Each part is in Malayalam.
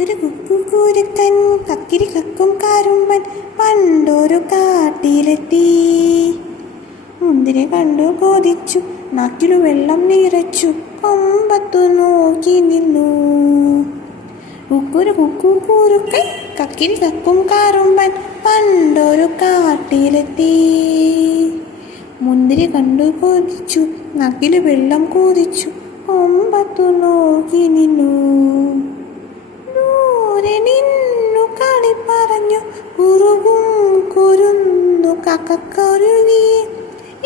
ഒരു കുക്കുകൂരുക്കൻ കക്കിരി കക്കും കാരുമ്പൻ പണ്ടൊരു കാട്ടിലെത്തി. മുന്തിരി കണ്ടു കൊതിച്ചു, നാക്കിലു വെള്ളം നിറച്ചു, കൊമ്പത്തു നോക്കി നിന്നു. കുക്കുരു കുക്കുകൂരുക്കൻ കക്കിരി കക്കും കാരുമ്പൻ പണ്ടൊരു കാട്ടിലെത്തി. മുന്തിരി കണ്ടു കൊതിച്ചു, നാക്കിലു വെള്ളം കൊതിച്ചു, കൊമ്പത്തു നോക്കി നിന്നു. നിന്നു കളി പറഞ്ഞു കുറുകും കുരുന്നു കക്കരുവി.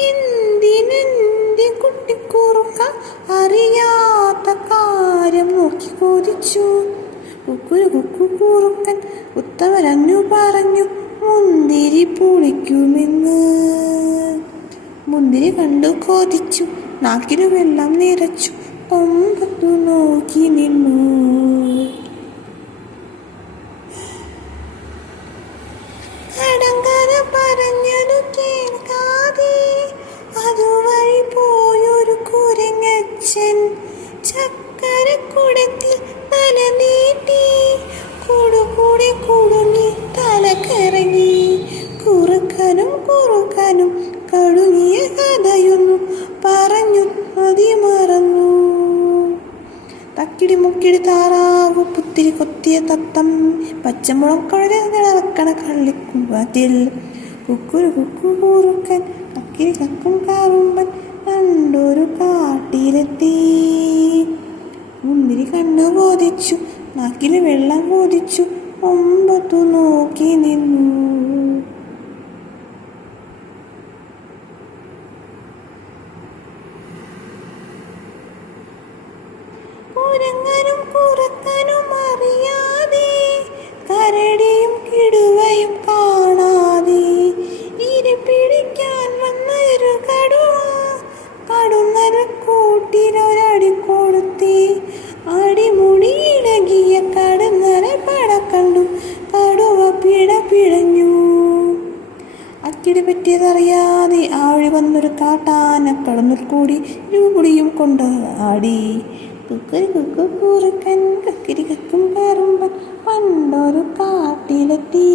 എന്തിനെന്തി കുട്ടിക്കുറുക്ക അറിയാത്ത കാര്യം നോക്കി കൊതിച്ചു. കുക്കുരു കുക്കുറുക്കൻ ഉത്തവരഞ്ഞു പറഞ്ഞു മുന്തിരി പുളിക്കുമെന്ന്. മുന്തിരി കണ്ടു കൊതിച്ചു, നാക്കിനു വെള്ളം നിറച്ചു, കൊമ്പത്തു നോക്കി നിന്നു. കടങ്കര പറഞ്ഞതു കേൾക്കാതെ അതുവഴി പോയൊരു കുരങ്ങച്ചൻ ചക്കരക്കുടത്തിൽ തല നീട്ടി. കൂടുകൂടി കുടുങ്ങി തല കറങ്ങി. കുറുക്കനും കടുങ്ങിയ കഥയൊന്നു പറഞ്ഞു മതി മറന്നു. തക്കിടി മുക്കിടി താറാവ് പുത്തിരി കൊത്തിയ തത്തം പച്ചമുളം കഴുകണ കള്ളിക്കുമ്പതിൽ. കുക്കുരു കുക്കുകൂറുക്കൻ കക്കിരി കക്കും കാറുമ്പൻ പണ്ടൊരു കാട്ടിലെത്തി. മുന്തിരി കണ്ടു ബോധിച്ചു, നാക്കില് വെള്ളം ബോധിച്ചു, കൊമ്പത്തു നോക്കി നിന്നു. കുരങ്ങനും കുറുക്കനും അറിയാതെ, കരടിയും കിടുവയും കാണാതെ, ഇരി പിടിക്കാൻ വന്നൊരു കടുന്നര കൂട്ടിലൊരടി കൊടുത്തി. അടിമുടിയിടകിയ കടുന്നര പട കണ്ടു കടുവ പിഴഞ്ഞു. അക്കിടി പറ്റിയതറിയാതെ ആഴി വന്നൊരു കാട്ടാന കടന്നിൽ കൂടി ഇരുപുടിയും കൊണ്ട് ആടി. കുക്കുരു കുക്കുകൂറുക്കൻ കക്കിരി കക്കും കാറുമ്പൻ പണ്ടൊരു കാട്ടിലെത്തി.